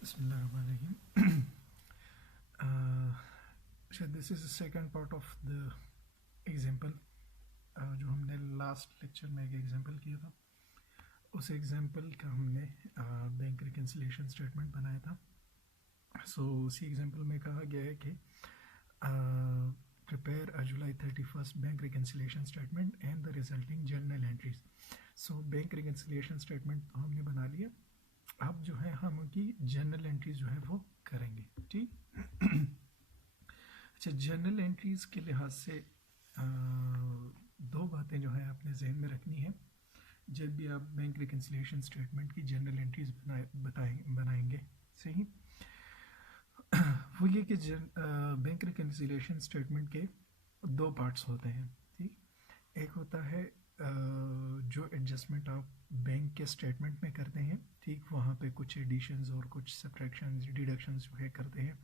Bismillahirrahmanirrahim. शायद this is second part of the example जो हमने लास्ट लेक्चर में एक एग्जाम्पल किया था। उस एग्जाम्पल का हमने बैंक रिकन्सिलिएशन स्टेटमेंट बनाया था। उसी एग्जाम्पल में कहा गया है कि prepare a July 31st bank reconciliation statement and the resulting journal entries. Bank reconciliation statement तो हमने बना लिया। अब जो है हम उनकी जर्नल एंट्रीज जो है वो करेंगे। ठीक। अच्छा, जर्नल एंट्रीज के लिहाज से दो बातें जो है अपने जहन में रखनी है जब भी आप बैंक रिकन्सिलिएशन स्टेटमेंट की जर्नल एंट्रीज बनाएंगे। सही। वो ये कि बैंक रिकन्सिलिएशन स्टेटमेंट के दो पार्ट्स होते हैं। ठीक। एक होता है जो एडजस्टमेंट आप बैंक के स्टेटमेंट में करते हैं, ठीक, वहाँ पे कुछ एडिशंस और कुछ सब्ट्रैक्शंस डिडक्शंस जो है करते हैं।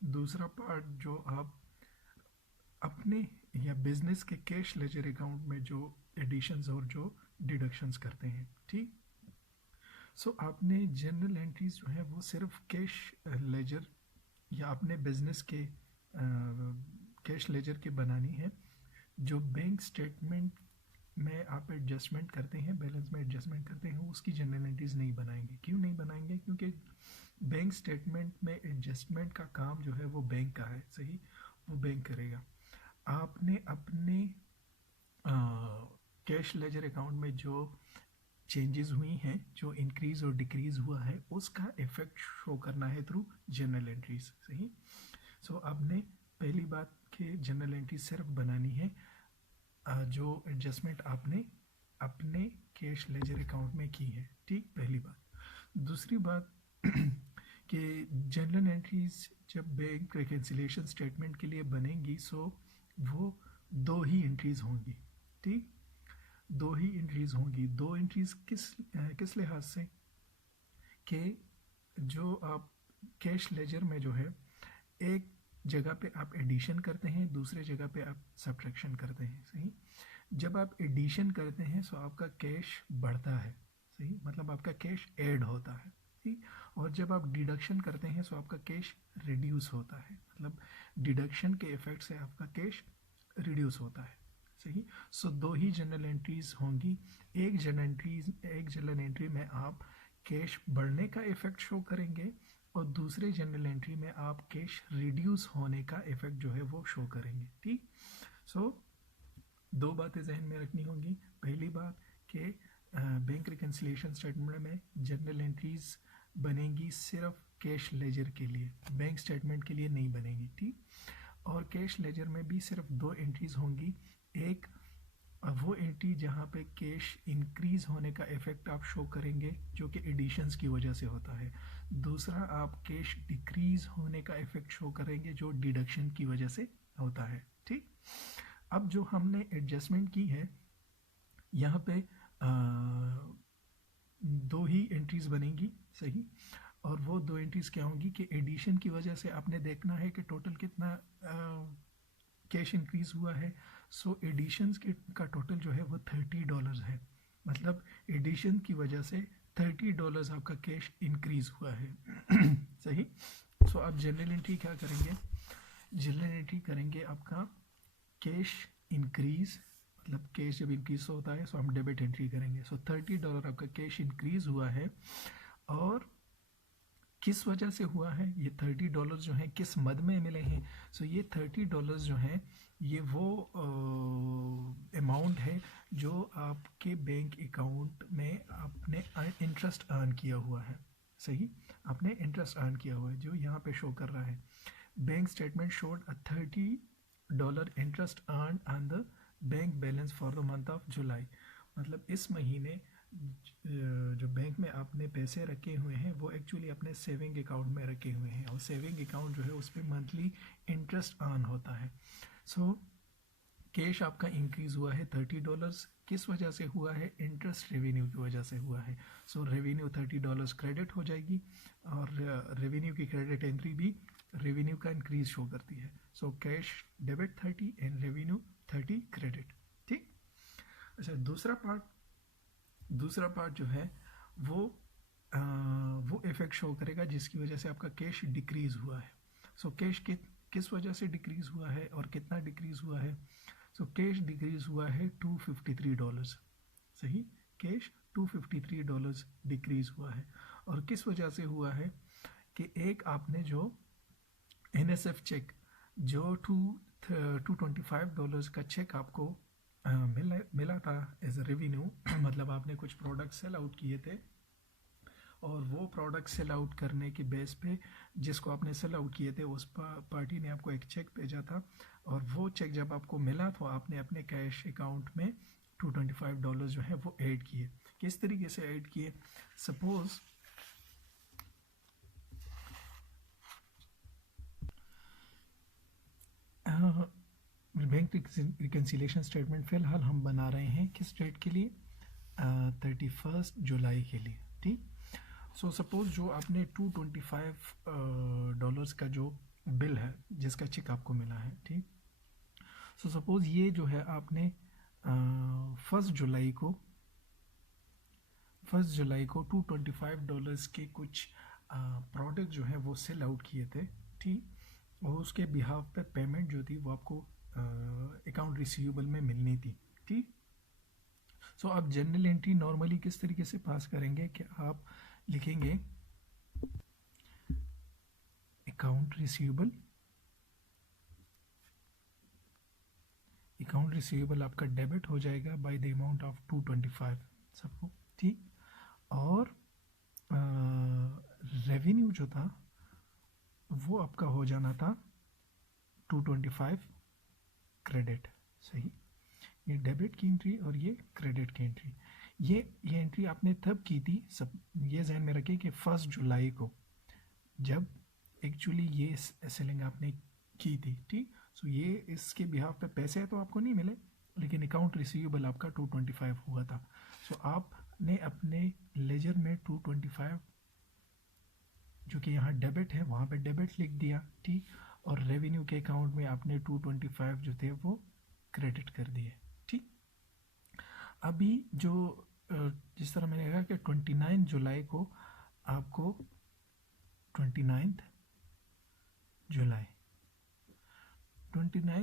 दूसरा पार्ट जो आप अपने या बिजनेस के कैश लेजर अकाउंट में जो एडिशंस और जो डिडक्शंस करते हैं। ठीक। आपने जर्नल एंट्रीज जो है वो सिर्फ कैश लेजर या अपने बिजनेस के कैश लेजर के बनानी है। जो बैंक स्टेटमेंट में आप एडजस्टमेंट करते हैं, बैलेंस में एडजस्टमेंट करते हैं, उसकी जर्नल एंट्रीज नहीं बनाएंगे। क्यों नहीं बनाएंगे? क्योंकि बैंक स्टेटमेंट में एडजस्टमेंट का काम जो है वो बैंक का है। सही, वो बैंक करेगा। आपने अपने कैश लेजर अकाउंट में जो चेंजेस हुई हैं, जो इंक्रीज और डिक्रीज हुआ है, उसका इफेक्ट शो करना है थ्रू जर्नल एंट्रीज। सही। आपने पहली बात कि जर्नल एंट्री सिर्फ बनानी है जो एडजस्टमेंट आपने अपने कैश लेजर अकाउंट में की है। ठीक, पहली बात। दूसरी बात कि जर्नल एंट्रीज जब बैंक रिकन्सिलिएशन स्टेटमेंट के लिए बनेंगी वो दो ही एंट्रीज होंगी। ठीक, दो ही एंट्रीज होंगी। दो एंट्रीज किस लिहाज से कि जो आप कैश लेजर में जो है एक जगह पे आप एडिशन करते हैं, दूसरे जगह पे आप सब्ट्रैक्शन करते हैं। सही। जब आप एडिशन करते हैं तो आपका कैश बढ़ता है। सही, मतलब आपका कैश ऐड होता है। ठीक। और जब आप डिडक्शन करते हैं तो आपका कैश रिड्यूस होता है, मतलब डिडक्शन के इफेक्ट से आपका कैश रिड्यूस होता है। सही। दो ही जर्नल एंट्रीज होंगी। एक जर्नल एंट्री में आप कैश बढ़ने का इफेक्ट शो करेंगे और दूसरे जर्नल एंट्री में आप कैश रिड्यूस होने का इफेक्ट जो है वो शो करेंगे। ठीक। दो बातें जहन में रखनी होंगी। पहली बात कि बैंक रिकन्सिलिएशन स्टेटमेंट में जर्नल एंट्रीज बनेंगी सिर्फ कैश लेजर के लिए, बैंक स्टेटमेंट के लिए नहीं बनेगी। ठीक। और कैश लेजर में भी सिर्फ दो एंट्रीज होंगी। एक वो एंट्री जहाँ पे कैश इंक्रीज होने का इफेक्ट आप शो करेंगे जो कि एडिशंस की वजह से होता है। दूसरा आप कैश डिक्रीज होने का इफेक्ट शो करेंगे जो डिडक्शन की वजह से होता है। ठीक। अब जो हमने एडजस्टमेंट की है यहाँ पे दो ही एंट्रीज बनेंगी। सही। और वो दो एंट्रीज क्या होंगी कि एडिशन की वजह से आपने देखना है कि टोटल कितना कैश इंक्रीज हुआ है। एडिशंस का टोटल जो है वो $30 है, मतलब एडिशन की वजह से $30 आपका कैश इंक्रीज हुआ है। सही। आप जर्नल एंट्री क्या करेंगे? जर्नल एंट्री करेंगे आपका कैश इंक्रीज, मतलब कैश जब इंक्रीज होता है हम डेबिट एंट्री करेंगे। $30 आपका कैश इंक्रीज हुआ है। और किस वजह से हुआ है? ये $30 जो है किस मद में मिले हैं? ये $30 जो है ये वो अमाउंट है जो आपके बैंक अकाउंट में आपने इंटरेस्ट अर्न किया हुआ है। सही, आपने इंटरेस्ट अर्न किया हुआ है जो यहाँ पे शो कर रहा है। Bank statement showed a $30 interest earn on the bank balance for the month of July. मतलब इस महीने जो बैंक में आपने पैसे रखे हुए हैं वो एक्चुअली अपने सेविंग अकाउंट में रखे हुए हैं और सेविंग अकाउंट जो है उस पर मंथली इंटरेस्ट अर्न होता है। कैश आपका इंक्रीज हुआ है $30। किस वजह से हुआ है? इंटरेस्ट रेवेन्यू की वजह से हुआ है। रेवेन्यू $30 क्रेडिट हो जाएगी और रेवेन्यू की क्रेडिट एंट्री भी रेवेन्यू का इंक्रीज शो करती है। Cash debit 30 and revenue 30 credit. ठीक। अच्छा, दूसरा पार्ट जो है वो वो इफेक्ट शो करेगा जिसकी वजह से आपका कैश डिक्रीज हुआ है। सो कैश किस वजह से डिक्रीज हुआ है और कितना डिक्रीज हुआ है? सो कैश डिक्रीज हुआ है $253। सही, कैश $253 डिक्रीज हुआ है। और किस वजह से हुआ है कि एक आपने जो NSF चेक जो $225 का चेक आपको मिला था एज अ रेवेन्यू मतलब आपने कुछ प्रोडक्ट सेल आउट किए थे और वो प्रोडक्ट सेल आउट करने के बेस पे जिसको आपने सेल आउट किए थे उस पार्टी ने आपको एक चेक भेजा था और वो चेक जब आपको मिला तो आपने अपने कैश अकाउंट में $225 जो है वो ऐड किए। किस तरीके से ऐड किए? सपोज बैंक रिकन्सिलेशन स्टेटमेंट फिलहाल हम बना रहे हैं किस डेट के लिए? 31 जुलाई के लिए। ठीक, सो सपोज जो आपने $225 का जो बिल है जिसका चेक आपको मिला है, ठीक, सो सपोज ये जो है आपने 1 जुलाई को $225 के कुछ प्रोडक्ट जो है वो सेल आउट किए थे, ठीक, और उसके बिहाफ पे पेमेंट जो थी वो आपको अकाउंट रिसीवेबल में मिलनी थी। ठीक, सो आप जनरल एंट्री नॉर्मली किस तरीके से पास करेंगे कि आप लिखेंगे अकाउंट रिसीवेबल आपका डेबिट हो जाएगा बाय द अमाउंट ऑफ 225 सबको, ठीक, और रेवेन्यू जो था वो आपका हो जाना था 225 क्रेडिट। सही, ये डेबिट की एंट्री और ये क्रेडिट की एंट्री, ये एंट्री आपने तब की थी, सब ये ध्यान में रखें कि 1 जुलाई को जब एक्चुअली ये सेलिंग आपने की थी। ठीक, सो ये इसके बिहाफ पे पैसे तो आपको नहीं मिले लेकिन अकाउंट रिसीवेबल आपका 225 हुआ था। सो आपने अपने लेजर में 225 जो कि यहाँ डेबिट है वहाँ पे डेबिट लिख दिया, ठीक, और रेवेन्यू के अकाउंट में आपने 225 जो थे वो क्रेडिट कर दिए। ठीक, अभी जो जिस तरह मैंने कहा कि 29 जुलाई को आपको 29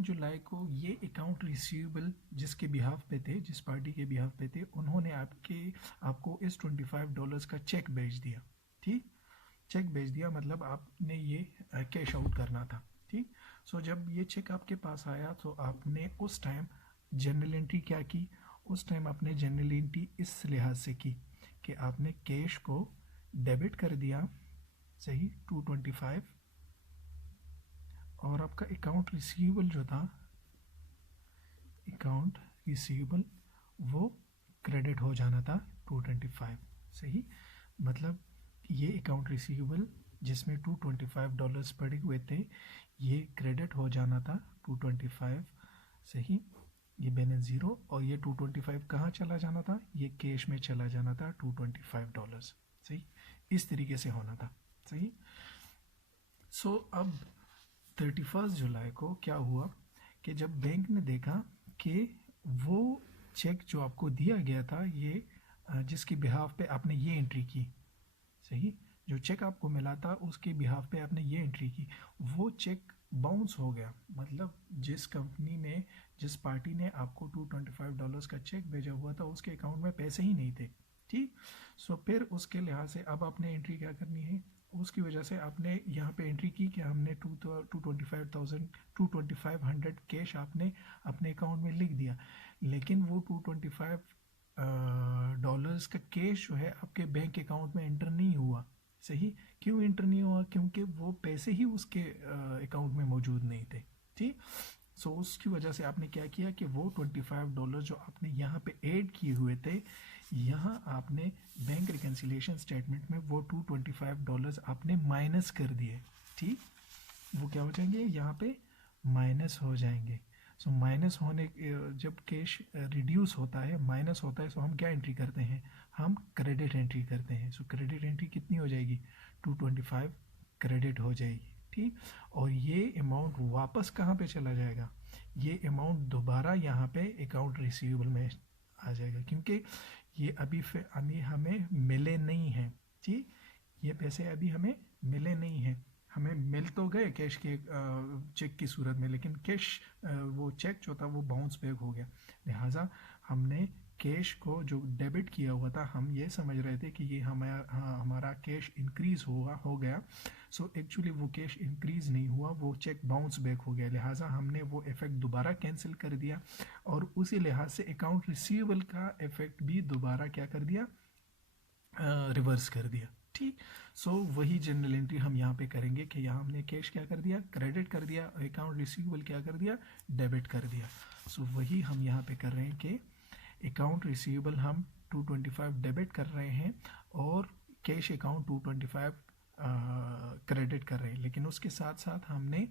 जुलाई को ये अकाउंट रिसीवेबल जिसके बिहाफ पे थे, जिस पार्टी के बिहाफ पे थे, उन्होंने आपको इस $25 का चेक भेज दिया। ठीक, चेक भेज दिया मतलब आपने ये कैश आउट करना था। ठीक, सो जब ये चेक आपके पास आया तो आपने उस टाइम जनरल एंट्री क्या की? उस टाइम आपने जनरल एंट्री इस लिहाज से की कि आपने कैश को डेबिट कर दिया, सही, 225, और आपका अकाउंट रिसीवेबल जो था, अकाउंट रिसीवेबल वो क्रेडिट हो जाना था 225। सही, मतलब ये अकाउंट रिसीवेबल जिसमें $225 पड़े हुए थे ये क्रेडिट हो जाना था 225। सही, ये बैलेंस ज़ीरो और ये 225 कहाँ चला जाना था? ये कैश में चला जाना था $225। सही, इस तरीके से होना था। सही, सो अब 31 जुलाई को क्या हुआ कि जब बैंक ने देखा कि वो चेक जो आपको दिया गया था ये जिसके बिहाफ पे आपने ये एंट्री की, सही, जो चेक आपको मिला था उसके बिहाफ पे आपने ये एंट्री की, वो चेक बाउंस हो गया। मतलब जिस कंपनी ने, जिस पार्टी ने आपको $225 का चेक भेजा हुआ था उसके अकाउंट में पैसे ही नहीं थे। ठीक, सो फिर उसके लिहाज से अब आपने एंट्री क्या करनी है? उसकी वजह से आपने यहाँ पे एंट्री की कि हमने 22500 कैश आपने अपने अकाउंट में लिख दिया, लेकिन वो $225 का कैश जो है आपके बैंक अकाउंट में एंटर नहीं हुआ। सही, क्यों एंटर नहीं हुआ? क्योंकि वो पैसे ही उसके अकाउंट में मौजूद नहीं थे। ठीक, सो उसकी वजह से आपने क्या किया कि वो $25 जो आपने यहाँ पे ऐड किए हुए थे, यहाँ आपने बैंक रिकन्सिलेशन स्टेटमेंट में वो $225 आपने माइनस कर दिए। ठीक, वो क्या हो जाएंगे? यहाँ पे माइनस हो जाएंगे। सो माइनस होने, जब कैश रिड्यूस होता है, माइनस होता है, सो हम क्या एंट्री करते हैं? हम क्रेडिट एंट्री करते हैं। सो क्रेडिट एंट्री कितनी हो जाएगी? 225 क्रेडिट हो जाएगी। ठीक, और ये अमाउंट वापस कहाँ पे चला जाएगा? ये अमाउंट दोबारा यहाँ पे अकाउंट रिसीवेबल में आ जाएगा, क्योंकि ये अभी हमें मिले नहीं हैं। ठीक, ये पैसे अभी हमें मिले नहीं हैं, हमें मिल तो गए कैश के चेक की सूरत में, लेकिन कैश वो चेक जो था वो बाउंस बैक हो गया। लिहाजा हमने कैश को जो डेबिट किया हुआ था, हम ये समझ रहे थे कि ये हमारा कैश इंक्रीज हो गया। सो एक्चुअली वो कैश इंक्रीज नहीं हुआ, वो चेक बाउंस बैक हो गया। लिहाजा हमने वो इफेक्ट दोबारा कैंसिल कर दिया और उसी लिहाज से अकाउंट रिसीवेबल का इफेक्ट भी दोबारा क्या कर दिया, रिवर्स कर दिया। ठीक, सो वही जनरल एंट्री हम यहाँ पे करेंगे कि यहाँ हमने कैश क्या कर दिया, क्रेडिट कर दिया, अकाउंट रिसीवेबल क्या कर दिया, डेबिट कर दिया। सो वही हम यहाँ पे कर रहे हैं कि अकाउंट रिसीवेबल हम 225 डेबिट कर रहे हैं और कैश अकाउंट 225 क्रेडिट कर रहे हैं, लेकिन उसके साथ साथ हमने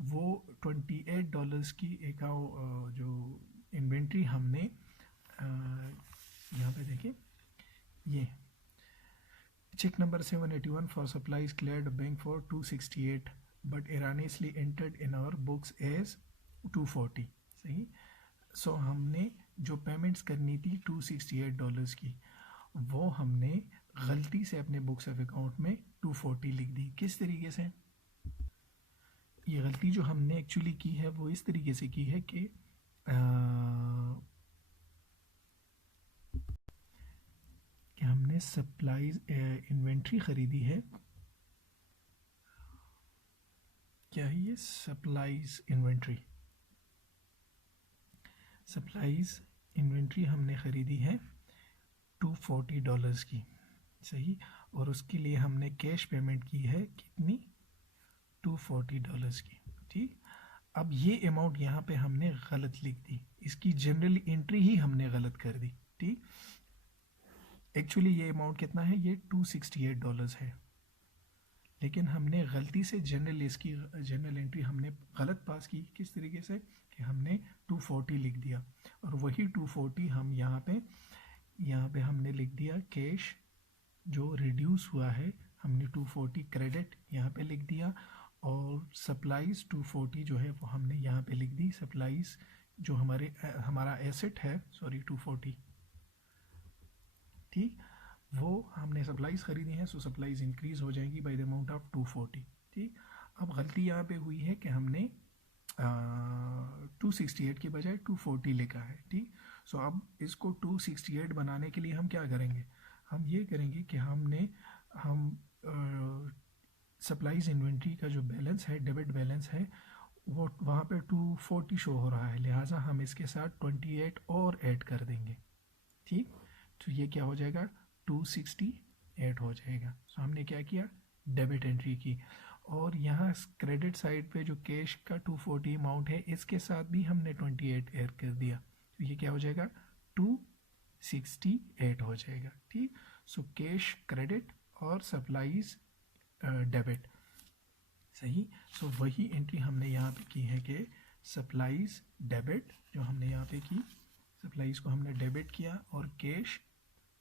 वो $28 की अकाउंट जो इन्वेंट्री हमने यहाँ पे देखिए, ये check number 781 for supplies cleared bank for 268 but erroneously entered in our books as 240। सही, सो हमने जो पेमेंट्स करनी थी $268 की, वो हमने गलती से अपने बुक्स ऑफ अकाउंट में 240 लिख दी। किस तरीके से? ये गलती जो हमने एक्चुअली की है वो इस तरीके से की है कि हमने सप्लाईज इन्वेंट्री ख़रीदी है, क्या है ये, सप्लाईज इन्वेंट्री, सप्लाईज इन्वेंट्री हमने ख़रीदी है $240 की। सही, और उसके लिए हमने कैश पेमेंट की है कितनी, $240 की। ठीक, अब ये अमाउंट यहाँ पे हमने गलत लिख दी, इसकी जनरल एंट्री ही हमने गलत कर दी। ठीक, एक्चुअली ये अमाउंट कितना है, ये $268 है, लेकिन हमने गलती से इसकी जनरल एंट्री हमने गलत पास की। किस तरीके से कि हमने 240 लिख दिया, और वही 240 हम यहाँ पे हमने लिख दिया कैश जो रिड्यूस हुआ है, हमने 240 क्रेडिट यहाँ पे लिख दिया, और सप्लाईज 240 जो है वो हमने यहाँ पे लिख दी। सप्लाईज जो हमारा एसेट है, सॉरी 240, ठीक, वो हमने सप्लाईज ख़रीदी हैं, सो सप्लाईज इंक्रीज़ हो जाएंगी बाय द अमाउंट ऑफ 240। ठीक, अब गलती यहाँ पे हुई है कि हमने 268 के बजाय 240 लिखा है। ठीक, सो अब इसको 268 बनाने के लिए हम क्या करेंगे, हम ये करेंगे कि हम सप्लाईज इन्वेंट्री का जो बैलेंस है, डेबिट बैलेंस है, वो वहाँ पे 240 शो हो रहा है, लिहाजा हम इसके साथ 28 और ऐड कर देंगे। ठीक, तो ये क्या हो जाएगा, 268 हो जाएगा। सो हमने क्या किया, डेबिट एंट्री की, और यहाँ क्रेडिट साइड पे जो कैश का 240 अमाउंट है, इसके साथ भी हमने 28 ऐड कर दिया, तो ये क्या हो जाएगा, 268 हो जाएगा। ठीक, सो कैश क्रेडिट और सप्लाईज डेबिट। सही, सो वही एंट्री हमने यहाँ पे की है कि सप्लाईज डेबिट जो हमने यहाँ पे की, सप्लाईज को हमने डेबिट किया और कैश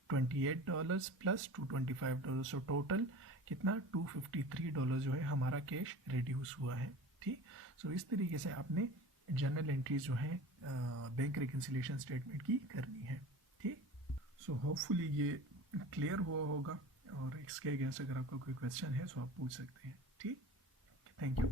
$28 प्लस $225, सो टोटल कितना, $253 जो है हमारा कैश रिड्यूस हुआ है। ठीक, सो इस तरीके से आपने जनरल एंट्रीज जो है बैंक रिकन्सिलिएशन स्टेटमेंट की करनी है। ठीक, सो होपफुली ये क्लियर हुआ होगा, और इसके अगेंस्ट अगर आपका कोई क्वेश्चन है तो आप पूछ सकते हैं। ठीक, थैंक यू।